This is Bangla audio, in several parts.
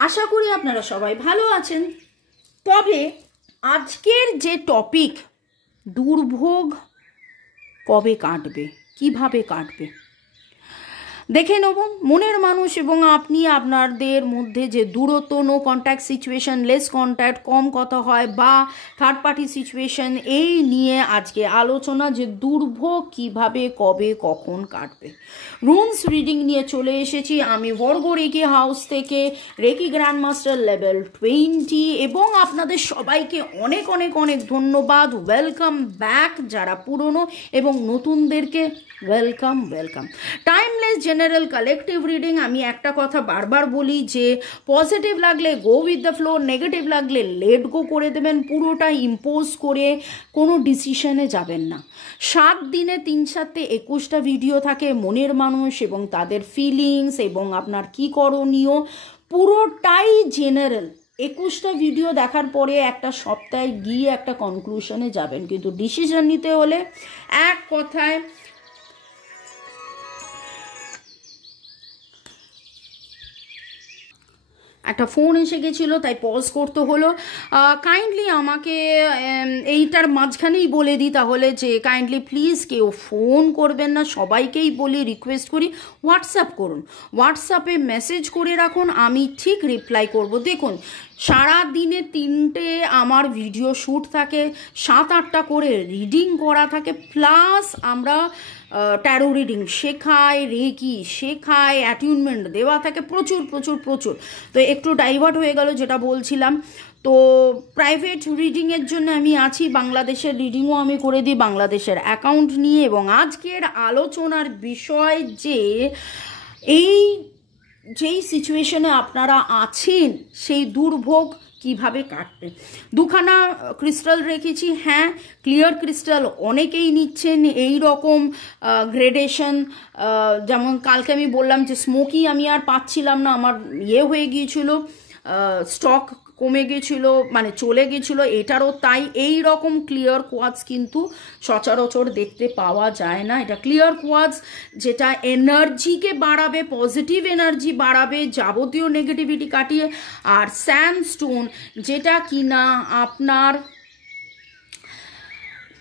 আশা করি আপনারা সবাই ভালো আছেন। তবে আজকের যে টপিক, দুর্ভোগ কবে কাটবে, কিভাবে কাটবে দেখে নেব। মনের মানুষ এবং আপনি, আপনাদের মধ্যে যে দূরত্ব, no contact situation, less contact, কম কথা হয় বা থার্ড পার্টি সিচুয়েশন, এই নিয়ে আজকে আলোচনা যে দুর্ভোগ কিভাবে কবে কখন কাটবে। রুনস রিডিং নিয়ে চলে এসেছি আমি বর্গ রেকি হাউস থেকে, রেকি গ্র্যান্ডমাস্টার লেভেল 20, এবং আপনাদের সবাইকে অনেক অনেক অনেক ধন্যবাদ। ওয়েলকাম ব্যাক যারা পুরনো, এবং নতুনদেরকে welcome welcome. Timeless general collective reading. আমি একটা কথা বারবার বলি যে পজিটিভ লাগলে go with the flow, negative লাগলে লেট গো করে দেবেন। পুরোটা ইম্পোজ করে কোনো ডিসিশনে যাবেন না। 7 দিনে 3-7 21টা ভিডিও থাকে মনের মানুষ এবং তাদের ফিলিংস এবং আপনার কি করণীয়, পুরোটাই জেনারেল। 21টা ভিডিও দেখার পরে একটা সপ্তাহে গিয়ে একটা কনক্লুশনে যাবেন, কিন্তু ডিসিশন নিতে হলে এক কথায় একটা ফোন এসে গেছিলো, তাই পজ করতে হলো। কাইন্ডলি আমাকে এইটার মাঝখানেই বলে দিই তাহলে যে কাইন্ডলি প্লিজ কেউ ফোন করবেন না, সবাইকেই বলি, রিকোয়েস্ট করি হোয়াটসঅ্যাপ করুন। হোয়াটসঅ্যাপে মেসেজ করে রাখুন, আমি ঠিক রিপ্লাই করব। দেখুন, সারা দিনে 3টে আমার ভিডিও শ্যুট থাকে, 7-8টা করে রিডিং করা থাকে, প্লাস আমরা ট্যারো রিডিং শেখাই, রেকি শেখাই, অ্যাটিউনমেন্ট দেওয়া থাকে, প্রচুর প্রচুর প্রচুর। তো একটু ডাইভার্ট হয়ে গেল যেটা বলছিলাম। তো প্রাইভেট রিডিংয়ের জন্য আমি আছি, বাংলাদেশের রিডিংও আমি করে দিই বাংলাদেশের অ্যাকাউন্ট নিয়ে। এবং আজকের আলোচনার বিষয় যে যেই সিচুয়েশনে আপনারা আছেন সেই দুর্ভোগ কিভাবে কাটবে। 2খানা ক্রিস্টাল রেখেছি। হ্যাঁ, ক্লিয়ার ক্রিস্টাল অনেকেই নিচ্ছেন, এই রকম গ্রেডেশন। যেমন কালকে আমি বললাম যে স্মোকি আমি আর পাচ্ছিলাম না, আমার হয়ে গিয়েছিল, স্টক কমে গেছিল, মানে চলে গেছিল, এটারও তাই। এই রকম ক্লিয়ার কোয়ার্টজ কিন্তু সচরাচর দেখতে পাওয়া যায় না। এটা ক্লিয়ার কোয়ার্টজ যেটা এনার্জিকে বাড়াবে, পজিটিভ এনার্জি বাড়াবে, যাবতীয় নেগেটিভিটি কাটিয়ে। আর স্যান্ডস্টোন যেটা কিনা আপনার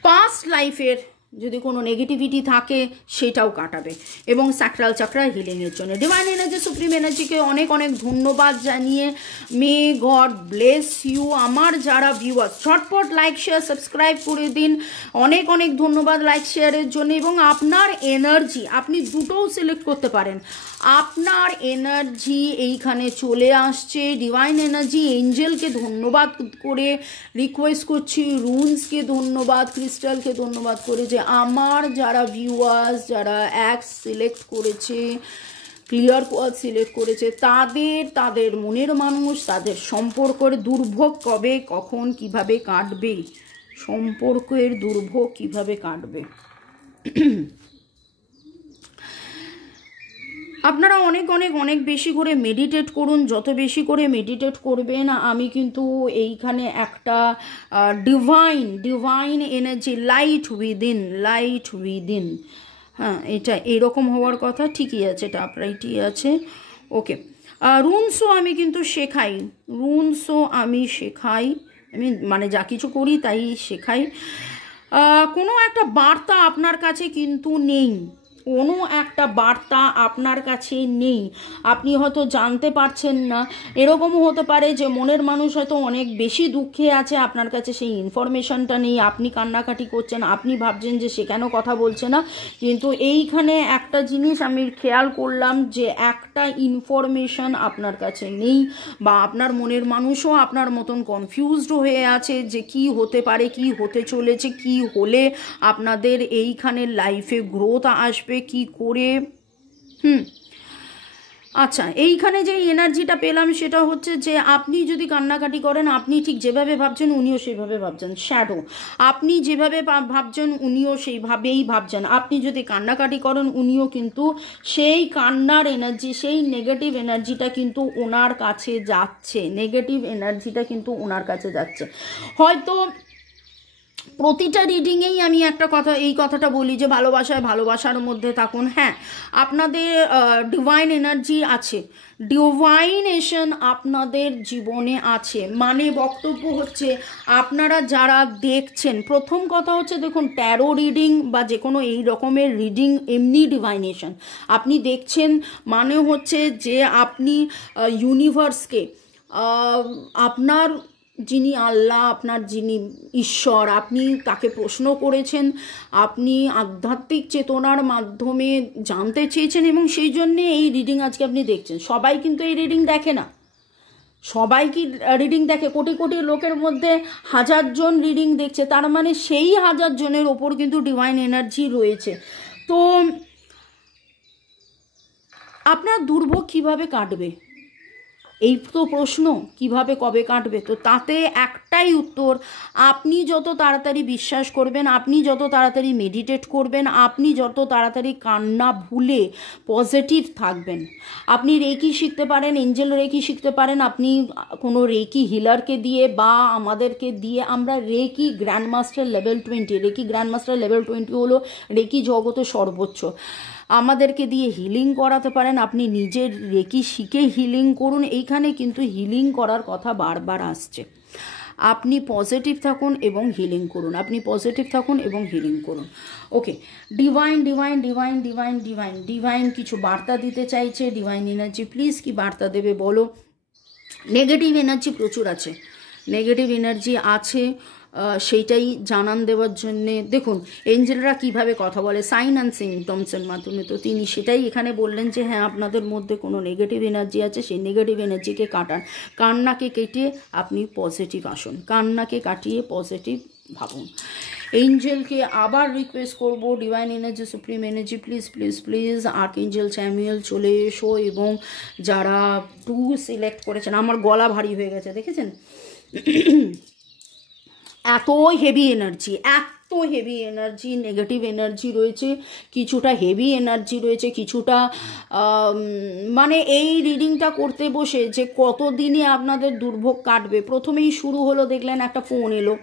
পাস্ট লাইফের যদি কোনো নেগেটিভিটি থাকে সেটাও কাটাবে, এবং স্যাক্রাল চাকরা হিলিংয়ের জন্য। ডিভাইন এনার্জি, সুপ্রিম এনার্জিকে অনেক অনেক ধন্যবাদ জানিয়ে মে গড ব্লেস ইউ। আমার যারা ভিউয়ার্স ঝটপট লাইক শেয়ার সাবস্ক্রাইব করে দিন, অনেক অনেক ধন্যবাদ লাইক শেয়ারের জন্য। এবং আপনার এনার্জি আপনি দুটোও সিলেক্ট করতে পারেন। আপনার এনার্জি এইখানে চলে আসছে, ডিভাইন এনার্জি, এঞ্জেলকে ধন্যবাদ করে রিকোয়েস্ট করছি, রুনসকে ধন্যবাদ, ক্রিস্টালকে ধন্যবাদ করে যে আমার যারা ভিউয়ার্স যারা অ্যাক্স সিলেক্ট করেছে, ক্লিয়ার কোয়ার্টজ সিলেক্ট করেছে, তাদের মনের মানুষ, তাদের সম্পর্কের দুর্ভোগ কবে কখন কিভাবে কাটবে, সম্পর্কের দুর্ভোগ কিভাবে কাটবে। আপনারা অনেক অনেক অনেক বেশি করে মেডিটেট করুন। যত বেশি করে মেডিটেট করবেন, আমি কিন্তু এইখানে একটা ডিভাইন এনার্জি, লাইট উইদিন, হ্যাঁ এটা এইরকম হওয়ার কথা। ঠিকই আছে, এটা আপরাইটই আছে। ওকে, রুনসও আমি কিন্তু শেখাই, আমি মানে যা কিছু করি তাই শেখাই। কোনো একটা বার্তা আপনার কাছে কিন্তু নেই, কোনো একটা বার্তা আপনার কাছে নেই, আপনি হয়তো জানতে পারছেন না। এরকমও হতে পারে যে মনের মানুষ হয়তো অনেক বেশি দুঃখে আছে, আপনার কাছে সেই ইনফরমেশনটা নেই, আপনি কান্নাকাটি করছেন, আপনি ভাবছেন যে সে কেন কথা বলছে না। কিন্তু এইখানে একটা জিনিস আমি খেয়াল করলাম যে একটা ইনফরমেশন আপনার কাছে নেই, বা আপনার মনের মানুষও আপনার মতন কনফিউজড হয়ে আছে যে কি হতে পারে, কি হতে চলেছে, কি হলে আপনাদের এইখানে লাইফে গ্রোথ আসবে, কি করে। আচ্ছা, এইখানে যে এনার্জিটা পেলাম সেটা হচ্ছে যে আপনি যদি কান্নাকাটি করেন, আপনি ঠিক যেভাবে ভাবছেন উনিও সেইভাবে ভাবছেন। শ্যাডো, আপনি যেভাবে ভাবছেন উনিও সেইভাবেই ভাবছেন। আপনি যদি কান্নাকাটি করেন, উনিও কিন্তু সেই কান্নার এনার্জি, সেই নেগেটিভ এনার্জিটা কিন্তু ওনার কাছে যাচ্ছে, হয়তো প্রতিটা রিডিংয়েই আমি একটা কথা, এই কথাটা বলি যে ভালোবাসায় ভালোবাসার মধ্যে থাকুন। হ্যাঁ, আপনাদের ডিভাইন এনার্জি আছে, ডিভাইনেশন আপনাদের জীবনে আছে। মানে বক্তব্য হচ্ছে আপনারা যারা দেখছেন, প্রথম কথা হচ্ছে দেখুন, ট্যারো রিডিং বা যে কোনো এই রকমের রিডিং এমনি ডিভাইনেশন আপনি দেখছেন, মানে হচ্ছে যে আপনি ইউনিভার্সকে, আপনার যিনি আল্লাহ, আপনার যিনি ঈশ্বর, আপনি তাকে প্রশ্ন করেছেন, আপনি আধ্যাত্মিক চেতনার মাধ্যমে জানতে চেয়েছেন, এবং সেই জন্যে এই রিডিং আজকে আপনি দেখছেন। সবাই কিন্তু এই রিডিং দেখে না। সবাই কি রিডিং দেখে? কোটি কোটি লোকের মধ্যে 1000 জন রিডিং দেখছে, তার মানে সেই 1000 জনের ওপর কিন্তু ডিভাইন এনার্জি রয়েছে। তো আপনার দুর্ভোগ কিভাবে কাটবে, এই তো প্রশ্ন, কিভাবে কবে কাটবে? তো তাতে একটাই উত্তর, আপনি যত তাড়াতাড়ি বিশ্বাস করবেন, আপনি যত তাড়াতাড়ি মেডিটেট করবেন, আপনি যত তাড়াতাড়ি কান্না ভুলে পজিটিভ থাকবেন। আপনি রেকি শিখতে পারেন, এঞ্জেল রেকি শিখতে পারেন, আপনি কোনো রেকি হিলারকে দিয়ে বা আমাদেরকে দিয়ে, আমরা reiki grandmaster level 20, reiki grandmaster level 20 হলো রেকি জগতে সর্বোচ্চ, আমাদেরকে দিয়ে হিলিং করাতে পারেন। আপনি নিজের রেকি শিখে হিলিং করুন। এইখানে কিন্তু হিলিং করার কথা বারবার আসছে। আপনি পজিটিভ থাকুন এবং হিলিং করুন, আপনি পজিটিভ থাকুন এবং হিলিং করুন। Okay, divine divine divine divine divine divine কিছু বার্তা দিতে চাইছে। ডিভাইন এনার্জি প্লিজ কি বার্তা দেবে বলো। নেগেটিভ এনার্জি প্রচুর আছে, নেগেটিভ এনার্জি আছে, সেইটাই জানান দেওয়ার জন্যে। দেখুন এঞ্জেলরা কিভাবে কথা বলে সাইন অ্যান্ড সিমটমসের মাধ্যমে, তো তিনি সেটাই এখানে বললেন যে হ্যাঁ, আপনাদের মধ্যে কোনো নেগেটিভ এনার্জি আছে, সেই নেগেটিভ এনার্জিকে কাটান। কান্নাকে কেটে আপনি পজিটিভ আসুন, কান্নাকে কাটিয়ে পজিটিভ ভাবুন। এঞ্জেলকে আবার রিকোয়েস্ট করব, divine energy, supreme energy, please please please archangel Samuel চলে এসো, এবং যারা 2 সিলেক্ট করেছেন, আমার গলা ভারী হয়ে গেছে দেখেছেন, এত হেভি এনার্জি, এত হেভি এনার্জি, নেগেটিভ এনার্জি রয়েছে, কিছুটা হেভি এনার্জি রয়েছে, কিছুটা মানে এই রিডিংটা করতে বসে যে কতদিনে আপনাদের দুর্ভোগ কাটবে। প্রথমেই শুরু হলো, দেখলেন একটা ফোন এলো,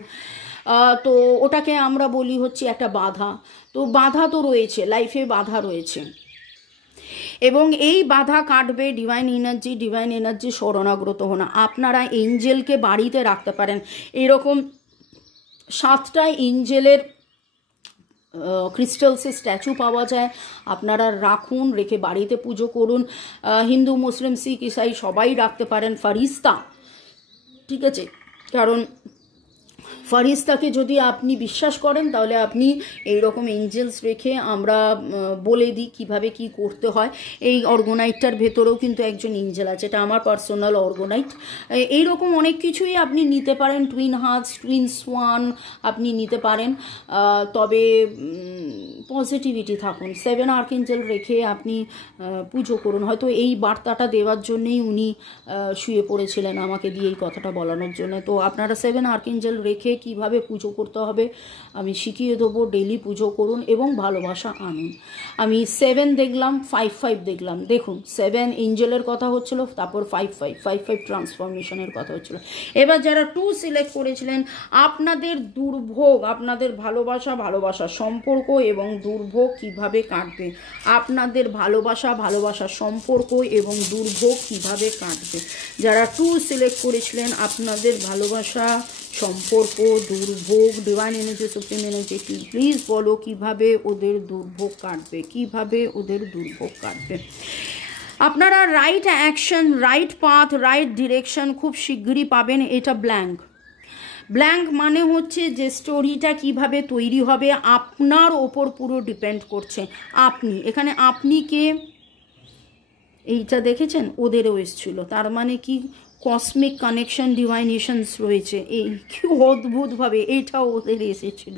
তো ওটাকে আমরা বলি হচ্ছে একটা বাধা। তো বাধা তো রয়েছে, লাইফে বাধা রয়েছে, এবং এই বাধা কাটবে। ডিভাইন এনার্জি শরণাগত হন। আপনারা এঞ্জেলকে বাড়িতে রাখতে পারেন, এরকম 7টা এঞ্জেলের ক্রিস্টালসের স্ট্যাচু পাওয়া যায়, আপনারা রাখুন, রেখে বাড়িতে পুজো করুন। হিন্দু, মুসলিম, শিখ, ইসাই সবাই রাখতে পারেন। ফারিস্তা, ঠিক আছে, কারণ ফারিস্তাকে যদি আপনি বিশ্বাস করেন তাহলে আপনি এই রকম এঞ্জেলস রেখে, আমরা বলে দিই কিভাবে কি করতে হয়। এই অর্গোনাইটটার ভেতরেও কিন্তু একজন এঞ্জেল আছে, এটা আমার পার্সোনাল অর্গোনাইট। এইরকম অনেক কিছুই আপনি নিতে পারেন, টুইন হার্টস, টুইন সোয়ান আপনি নিতে পারেন, তবে পজিটিভিটি থাকুন। 7 আর্কএঞ্জেল রেখে আপনি পুজো করুন। হয়তো এই বার্তাটা দেওয়ার জন্যেই উনি শুয়ে পড়েছিলেন আমাকে দিয়ে এই কথাটা বলানোর জন্য। তো আপনারা 7 আর্কএঞ্জেল রেখে কিভাবে পুজো করতে হবে আমি শিখিয়ে দেবো। ডেলি পুজো করুন এবং ভালোবাসা আনুন। আমি 7 দেখলাম, 5 দেখলাম। দেখুন 7 এঞ্জেলের কথা হচ্ছিল, তারপর 5 ট্রান্সফরমেশনের কথা হচ্ছিল। এবার যারা 2 সিলেক্ট করেছিলেন, আপনাদের দুর্ভোগ, আপনাদের ভালোবাসা সম্পর্ক এবং দুর্ভোগ কিভাবে কাটবে, আপনাদের ভালোবাসা সম্পর্ক এবং দুর্ভোগ কিভাবে কাটবে। যারা 2 সিলেক্ট করেছিলেন, আপনাদের ভালোবাসা সম্পর্ক, দুর্ভোগ, divine energy, supreme energy, please বলো কিভাবে ওদের দুর্ভোগ কাটবে, কিভাবে ওদের দুর্ভোগ কাটবে। আপনারা right action, right path, right direction খুব শীঘ্রই পাবেন। এটা ব্ল্যাঙ্ক মানে হচ্ছে যে স্টোরিটা কিভাবে তৈরি হবে আপনার ওপর পুরো ডিপেন্ড করছে। এখানে আপনি কে, এইটা দেখেছেন, ওদেরও এসেছিল, তার মানে কি কসমিক কানেকশন, ডিভাইনেশনস রয়েছে। এই কি অদ্ভুতভাবে এইটাও ওদের এসেছিল।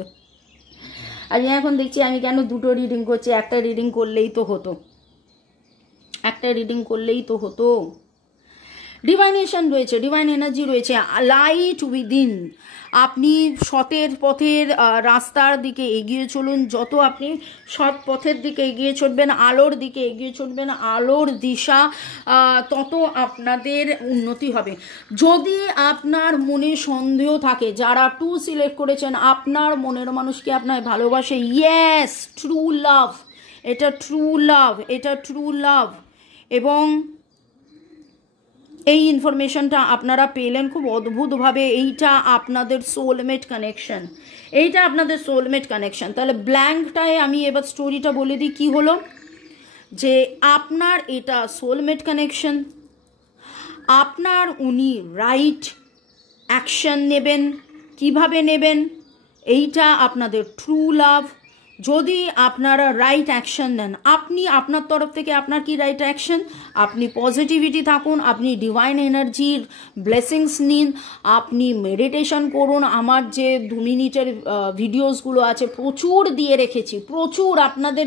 আর এখন দেখছি আমি কেন 2টো রিডিং করছি, একটা রিডিং করলেই তো হতো। ডিভাইনেশন রয়েছে, ডিভাইন এনার্জি রয়েছে, লাইট উইদিন। আপনি সতের পথের রাস্তার দিকে এগিয়ে চলুন। যত আপনি সৎ পথের দিকে এগিয়ে চলবেন, আলোর দিকে এগিয়ে চলবেন, আলোর দিশা, তত আপনাদের উন্নতি হবে। যদি আপনার মনে সন্দেহ থাকে, যারা 2 সিলেক্ট করেছেন, আপনার মনের মানুষকে আপনার ভালোবাসে, ইয়েস, ট্রু লাভ, এটা ট্রু লাভ, এটা ট্রু লাভ। এবং এই ইনফরমেশনটা আপনারা পেলেন খুব অদ্ভুতভাবে। এইটা আপনাদের সোলমেট কানেকশন, এইটা আপনাদের সোলমেট কানেকশন। তাহলে ব্ল্যাঙ্কটায় আমি এবার স্টোরিটা বলে দিই কি হলো, যে আপনার এটা সোলমেট কানেকশন, আপনার উনি রাইট অ্যাকশন নেবেন। কিভাবে নেবেন, এইটা আপনাদের ট্রু লাভ। যদি আপনারা রাইট অ্যাকশন নেন, আপনি আপনার তরফ থেকে আপনার কি রাইট অ্যাকশন, আপনি পজিটিভিটি থাকুন, আপনি ডিভাইন এনার্জির ব্লেসিংস নিন, আপনি মেডিটেশন করুন। আমার যে 2 মিনিটের ভিডিওসগুলো আছে প্রচুর দিয়ে রেখেছি, প্রচুর আপনাদের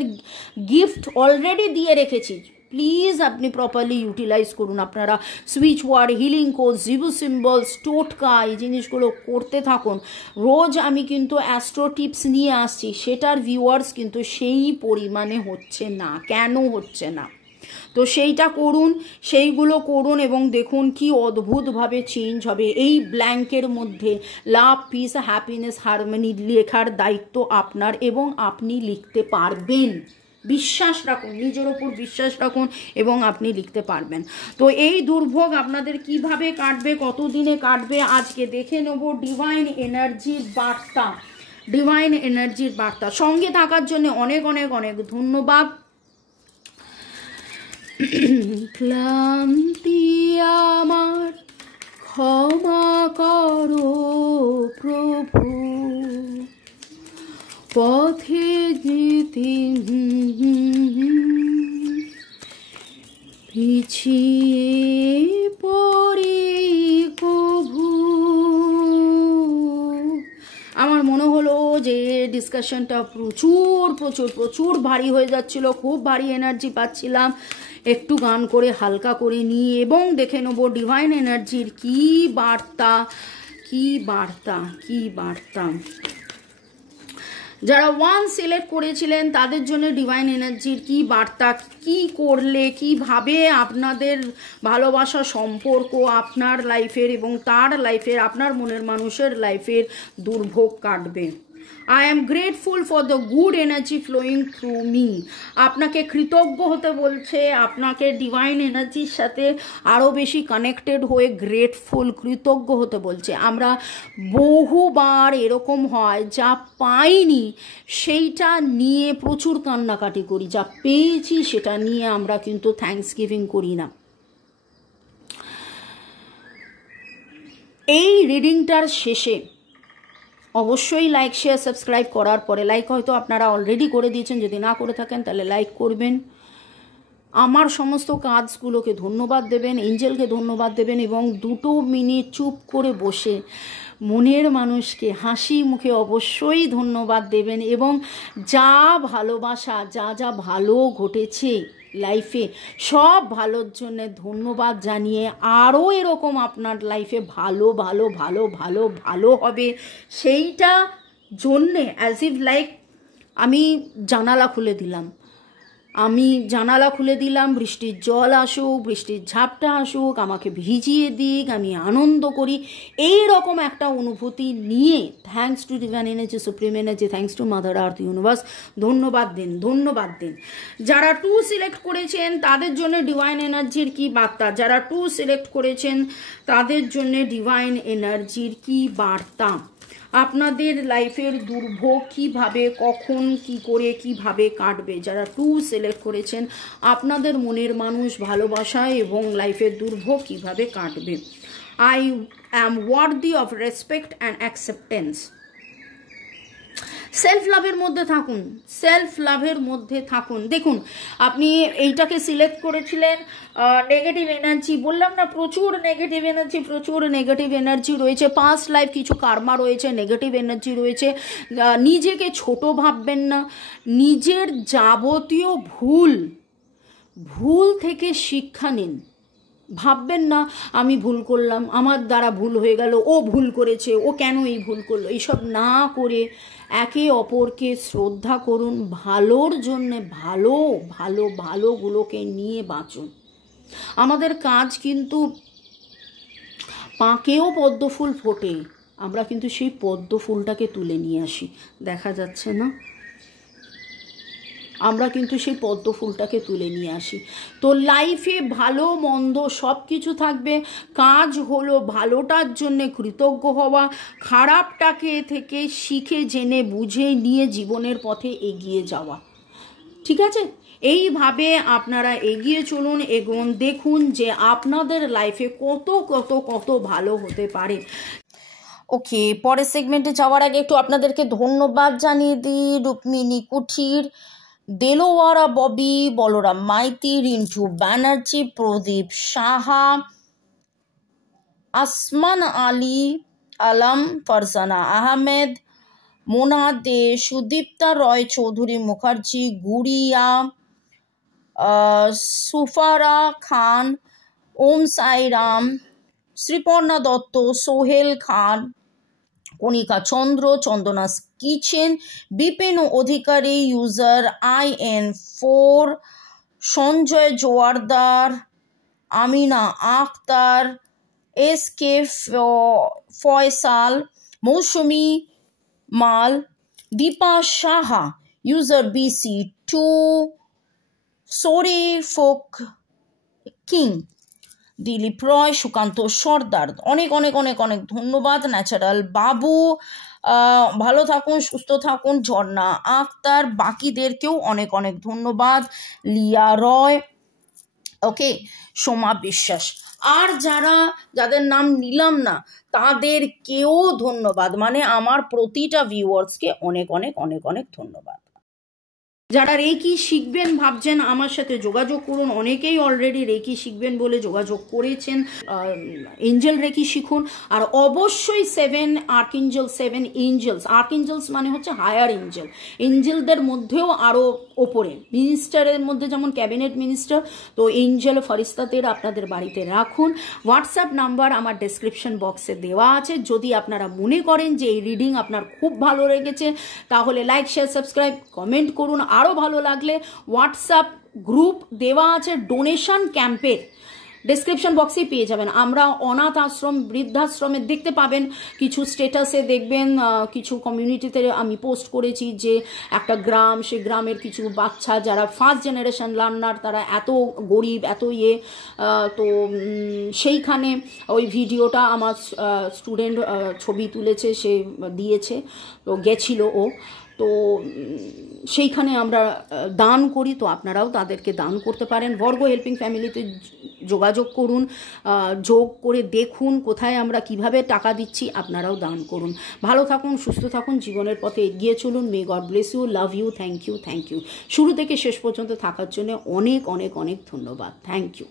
গিফট অলরেডি দিয়ে রেখেছি। প্লিজ আপনি প্রপারলি ইউটিলাইজ করুন। আপনারা switch word, healing course, Zibu symbols, টোটকা, এই জিনিসগুলো করতে থাকুন। রোজ আমি কিন্তু অ্যাস্ট্রো টিপস নিয়ে আসছি, সেটার ভিউয়ার্স কিন্তু সেই পরিমাণে হচ্ছে না। কেন হচ্ছে না? তো সেইটা করুন, সেইগুলো করুন এবং দেখুন কি অদ্ভুতভাবে চেঞ্জ হবে। এই ব্ল্যাঙ্কের মধ্যে লাভ, পিস, হ্যাপিনেস, হারমোনি লেখার দায়িত্ব আপনার এবং আপনি লিখতে পারবেন। বিশ্বাস রাখুন, নিজের ওপর বিশ্বাস রাখুন এবং আপনি লিখতে পারবেন। তো এই দুর্ভোগ আপনাদের কিভাবে কাটবে, কতদিনে কাটবে, আজকে দেখে নেব ডিভাইন এনার্জির বার্তা। ডিভাইন এনার্জির বার্তা সঙ্গে থাকার জন্য অনেক অনেক অনেক ধন্যবাদ। ক্লান্তি আমার ক্ষমা করো প্রভু, পথে যেতে পিছিয়ে পড়ি কভু। আমার মনে হলো যে ডিসকাশনটা প্রচুর প্রচুর প্রচুর ভারী হয়ে যাচ্ছিল, খুব ভারী এনার্জি পাচ্ছিলাম। একটু গান করে হালকা করে নিই এবং দেখে নেব ডিভাইন এনার্জির কি বার্তা, কি বার্তা, কি বার্তা। যারা 1 সিলেক্ট করেছিলেন তাদের জন্য ডিভাইন এনার্জির কি বার্তা, কি করলে কিভাবে আপনাদের ভালোবাসা সম্পর্ক আপনার লাইফের এবং তার লাইফের, আপনার মনের মানুষের লাইফের দুর্ভোগ কাটবে। I am grateful for the good energy flowing through me. আপনাকে কৃতজ্ঞ হতে বলছে, আপনাকে ডিভাইন এনার্জির সাথে আরও বেশি কানেক্টেড হয়ে গ্রেটফুল, কৃতজ্ঞ হতে বলছে। আমরা বহুবার এরকম হয় যা পাইনি সেইটা নিয়ে প্রচুর কান্নাকাটি করি, যা পেয়েছি সেটা নিয়ে আমরা কিন্তু থ্যাঙ্কস গিভিং করি না। এই রিডিংটার শেষে অবশ্যই লাইক, শেয়ার, সাবস্ক্রাইব করার পরে, লাইক হয়তো আপনারা অলরেডি করে দিয়েছেন, যদি না করে থাকেন তাহলে লাইক করবেন। আমার সমস্ত কাজগুলোকে ধন্যবাদ দেবেন, এঞ্জেলকে ধন্যবাদ দেবেন এবং 2 মিনিট চুপ করে বসে মনের মানুষকে হাসি মুখে অবশ্যই ধন্যবাদ দেবেন এবং যা ভালোবাসা, যা যা ভালো ঘটেছে লাইফে সব ভালোর জন্যে ধন্যবাদ জানিয়ে আরও এরকম আপনার লাইফে ভালো ভালো ভালো ভালো ভালো হবে সেইটা জন্যে অ্যাজ ইফ লাইক আমি জানালা খুলে দিলাম, বৃষ্টির জল আসুক, বৃষ্টির ঝাপটা আসুক, আমাকে ভিজিয়ে দিক, আমি আনন্দ করি, এই রকম একটা অনুভূতি নিয়ে thanks to divine energy, supreme energy, thanks to mother earth universe, ধন্যবাদ দিন, ধন্যবাদ দিন। যারা 2 সিলেক্ট করেছেন তাদের জন্য ডিভাইন এনার্জির কি বার্তা, যারা 2 সিলেক্ট করেছেন তাদের জন্য ডিভাইন এনার্জির কি বার্তা, আপনাদের লাইফের দুর্ভোগ কিভাবে, কখন, কি করে, কিভাবে কাটবে। যারা 2 সিলেক্ট করেছেন আপনাদের মনের মানুষ, ভালোবাসা এবং লাইফের দুর্ভোগ কিভাবে কাটবে। I am worthy of respect and acceptance. Self লাভের মধ্যে থাকুন, সেলফ লাভের মধ্যে থাকুন। দেখুন আপনি এইটাকে সিলেক্ট করেছিলেন, নেগেটিভ এনার্জি, বললাম না প্রচুর নেগেটিভ এনার্জি রয়েছে, পাস্ট লাইফ কিছু কার্মা রয়েছে, নেগেটিভ এনার্জি রয়েছে। নিজেকে ছোট ভাববেন না, নিজের যাবতীয় ভুল থেকে শিক্ষা নিন, ভাববেন না আমি ভুল করলাম, আমার দ্বারা ভুল হয়ে গেল, ও ভুল করেছে, ও কেন এই ভুল করলো, এইসব না করে একে অপরকে শ্রদ্ধা করুন, ভালোর জন্যে ভালো ভালো ভালোগুলোকে নিয়ে বাঁচুন। আমাদের কাজ কিন্তু পাঁকেও পদ্ম ফুল ফোটে, আমরা কিন্তু সেই পদ্ম ফুলটাকে তুলে নিয়ে আসি, দেখা যাচ্ছে না, আমরা কিন্তু সেই পদ্ম ফুলটাকে তুলে নিয়ে আসি। তো লাইফে ভালো মন্দ সব কিছু থাকবে, কাজ হলো ভালোটার জন্যে কৃতজ্ঞ হওয়া, খারাপটাকে থেকে শিখে জেনে বুঝে নিয়ে জীবনের পথে এগিয়ে যাওয়া। ঠিক আছে, এইভাবে আপনারা এগিয়ে চলুন, এগোন, দেখুন যে আপনাদের লাইফে কত কত কত ভালো হতে পারে। ওকে, পরের সেগমেন্টে যাওয়ার আগে একটু আপনাদেরকে ধন্যবাদ জানিয়ে দিই। রুক্মিণী কুঠির, Delowara Bobby, Balaram Maiti, Rintu Banerjee, Pradip Saha, Asman Ali Alam, Farzana Ahmed, Mona De, Sudipta Roy Chowdhury Mukherjee, Guriya, Sufara Khan, Om Sairam, Sriparna Dutta, Sohel Khan, Kanika Chandra, Chandana's kitchen, Bipin Adhikari, user IN4, Sanjay Joardar, Amina Akhtar, SK Faisal, Mousumi Mal, Dipa Saha, user BC2, Sore folk king, Dilip Roy, Sukanta Sardar, অনেক অনেক অনেক অনেক ধন্যবাদ। ন্যাচারাল বাবু, ভালো থাকুন, সুস্থ থাকুন। ঝর্ণা আক্তার, বাকিদেরকেও অনেক অনেক ধন্যবাদ। লিয়া রয়, ওকে, সোমা বিশ্বাস, আর যাদের নাম নিলাম না তাদেরকেও ধন্যবাদ, মানে আমার প্রতিটা ভিউয়ার্সকে অনেক অনেক অনেক অনেক ধন্যবাদ। যারা রেকি শিখবেন ভাবছেন আমার সাথে যোগাযোগ করুন, অনেকেই অলরেডি রেকি শিখবেন বলে যোগাযোগ করেছেন। এঞ্জেল রেকি শিখুন, আর অবশ্যই 7 আর্কএঞ্জেল, 7 এঞ্জেলস, আর্কএঞ্জেলস মানে হচ্ছে হায়ার এঞ্জেল, এঞ্জেলদের মধ্যেও আরও ওপরে, মিনিস্টারের মধ্যে যেমন ক্যাবিনেট মিনিস্টার, তো এঞ্জেল ফরিস্তাদের আপনাদের বাড়িতে রাখুন। হোয়াটসঅ্যাপ নাম্বার আমার ডেসক্রিপশন বক্সে দেওয়া আছে, যদি আপনারা মনে করেন যে এই রিডিং আপনার খুব ভালো লেগেছে তাহলে লাইক, শেয়ার, সাবস্ক্রাইব, কমেন্ট করুন। আরও ভালো লাগলে হোয়াটসঅ্যাপ গ্রুপ দেওয়া আছে ডোনেশন ক্যাম্পের, ডেসক্রিপশন বক্সেই পেয়ে যাবেন। আমরা অনাথ আশ্রম, বৃদ্ধাশ্রমে দেখতে পাবেন, কিছু স্টেটাসে দেখবেন, কিছু কমিউনিটিতে আমি পোস্ট করেছি যে একটা গ্রাম, সেই গ্রামের কিছু বাচ্চা যারা ফার্স্ট জেনারেশন লার্নার, তারা এত গরিব, এত তো সেইখানে ওই ভিডিওটা আমার স্টুডেন্ট ছবি তুলেছে, সে দিয়েছে, তো গেছিল ও, তো সেইখানে আমরা দান করি, তো আপনারাও তাদেরকে দান করতে পারেন। বর্গ হেল্পিং ফ্যামিলিতে যোগাযোগ করুন, যোগ করে দেখুন কোথায় আমরা কিভাবে টাকা দিচ্ছি, আপনারাও দান করুন। ভালো থাকুন, সুস্থ থাকুন, জীবনের পথে এগিয়ে চলুন। May God bless you, love you, thank you, thank you. শুরু থেকে শেষ পর্যন্ত থাকার জন্য অনেক অনেক অনেক ধন্যবাদ, থ্যাংক ইউ।